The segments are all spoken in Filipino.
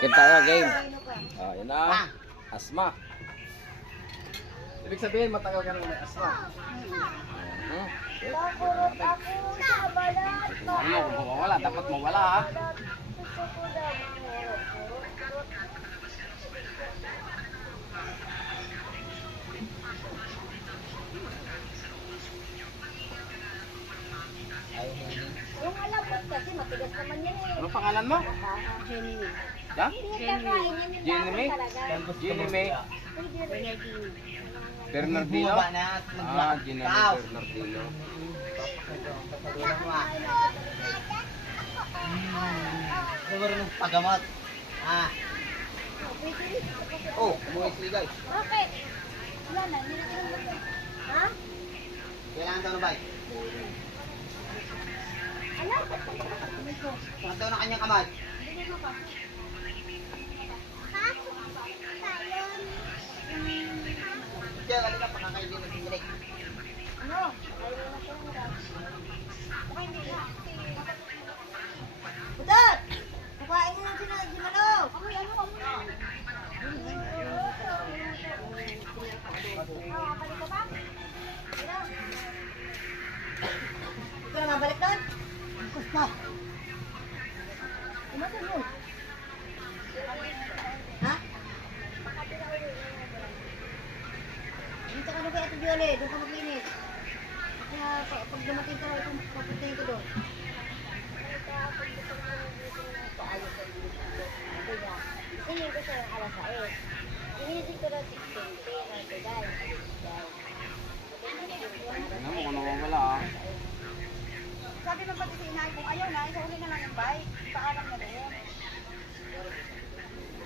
Game tayo, game. Yan na. Asma. Ibig sabihin, matagal ka nang may asma. Ano, kung mawala, dapat mawala ha. Yung alabot kasi matigas naman yan eh. Ano pangalan mo? Jenny. Ha? Jenny. Jenny. Bernardino? Jenny Bernardino. Siguro nung pagamot. Oh, umuwi sila guys. Bakit? Wala na, hindi na kinunod. Ha? Kailangan daw ng bike. Ano? Pakit daw ng kanyang kamay. Diyan, halika, pakakailin ng sinilek. Ano? Okay, hindi na. Butot! Kukain na natin ang Jimano! Amoy, ano ka muna? Balik ka ba? Ikaw na mabalik doon? Kustos na. Ano ka mo? Ha? Dito ka na kay Ate Viole, doon ka maglinis. Kaya pag dumating ka, itong papuntahin ko doon. Singin ko siya ng alas 6. Inisip ko na 6:20 na today. Ano mo kung nawawala ha. Sabi ng pati si inay, kung ayaw na, isa uli na lang yung bike. Paalam na doon.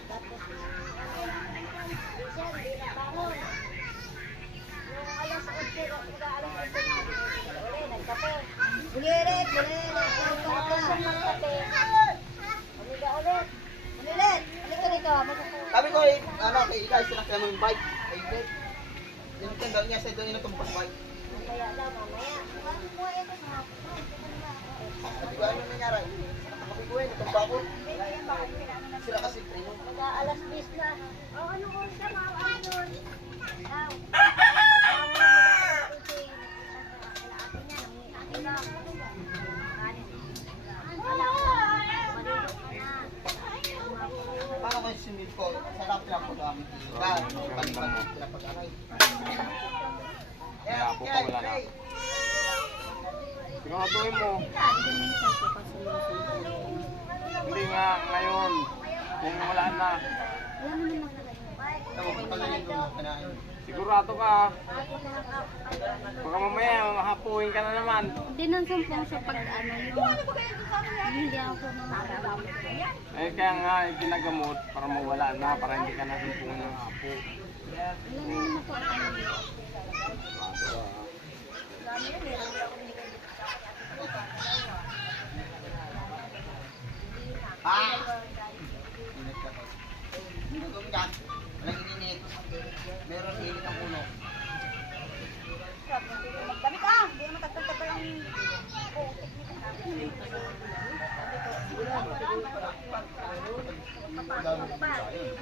Tapos minsan, hindi na bangon. Yung alas 8, alas 8 na, uli, nagkape. Ulilit, nagkape. Uliga ulit. Ulilit, halika dito. Sabi ko, kay Ika, sinakyan mo yung bike. Ay, good. Yung daw niya, sa doon yung tumpas bike. Mamaya daw, mamaya. Bakit mo ito sa Sabi ko, ano nangyari? Nakapiguin, natumba ko. Sila kasi preno. Mag-aalas 10 na. O, anong oras na mga doon? Paano ko yung simil ko? Sarap lang po ang Ika. Balik-balik sila pag-aray. Kaya po pa wala na. Siguraduhin mo. Hindi nga ngayon. Kung wala na. Sigurado ka. Baka mamaya mahapuin ka na naman. Hindi nang sumpong sa pag-ano yung hindi ako namaramam. Eh kaya nga ginagamot para mawala na. Para hindi ka na sumpungin ng hapo. Wala naman ako ano. Init ka to. Walang ininit. Meron init ang ulo. Dami ka! Hindi naman tagtagtagal ang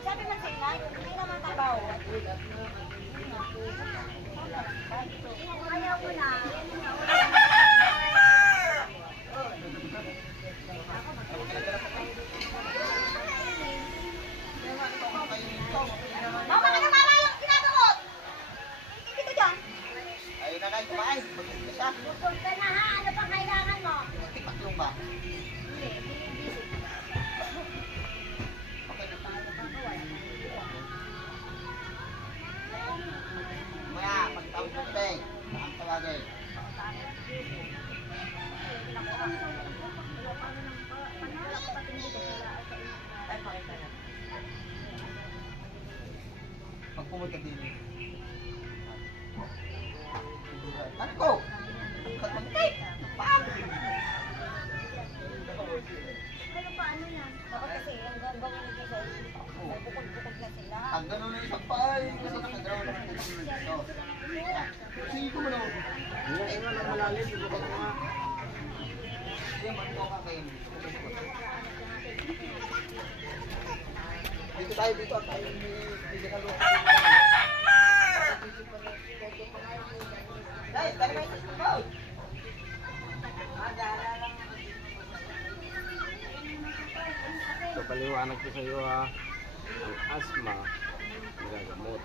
sabi man sa inay, hindi naman tabaw. Ayaw ko na. Mama ka na mama yung ginagamot! Hindi ka dyan. Ayun na kayo, kumain. Mag-init ka siya. Bukod ka na ha, ano pang kailangan mo? Tipaklong ba? Maya, pagtawag mo peng. Ang tawagin. Pag pumunta din. Ano ko? Katmantay! Pero paano yan? Dapat kasi ang gagawin nito sa bukod-bukod na sila. Ang ganun na isang paay. Kasi nakadraw na ito. Sige ko mo na. Hindi nga lang malalim. Hindi ko nga. Hindi, magto ka kayo. Dito tayo dito at tayo may physical work. Guys, tayo may physical. So, paliwanag ko sa iyo ha, ang asthma, gagamot.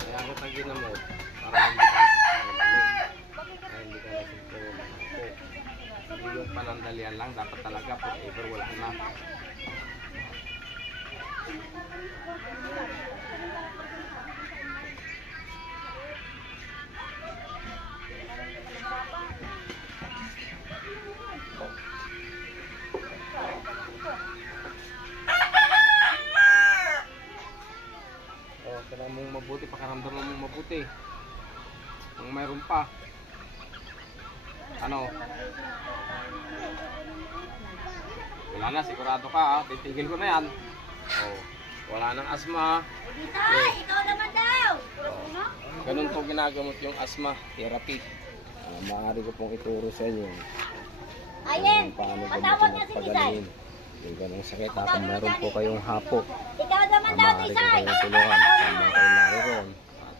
Kaya kita ginamot para hindi ka malamig. Kaya hindi ka nasimpulo ako. Hindi yung panandalian lang, dapat talaga forever wala na. Kailangan mong mabuti, pakaramdaman mong mabuti. Kung mayroon pa. Ano? Wala na, sigurado ka ha. Titigil ko na yan. Oh, wala nang asma. Dito, ikaw naman daw. Ganun po ginagamot yung asthma therapy. Maaari ko pong ituro sa inyo. Ayen, Kung paano patawag niya gamutin si at Tisay. pagaling. Yung ganong sakit, kung meron po kayong hapok, Ikaw naman daw, maaari ko Tisay. kayong tulungan. Kung mga kayo naroon,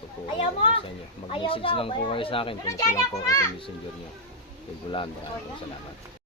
tutulong Ayaw ko mo? sa inyo. Mag-message lang po kayo sa akin. Kung lang po ako sa messenger niyo. Kay Bulan, maraming po salamat.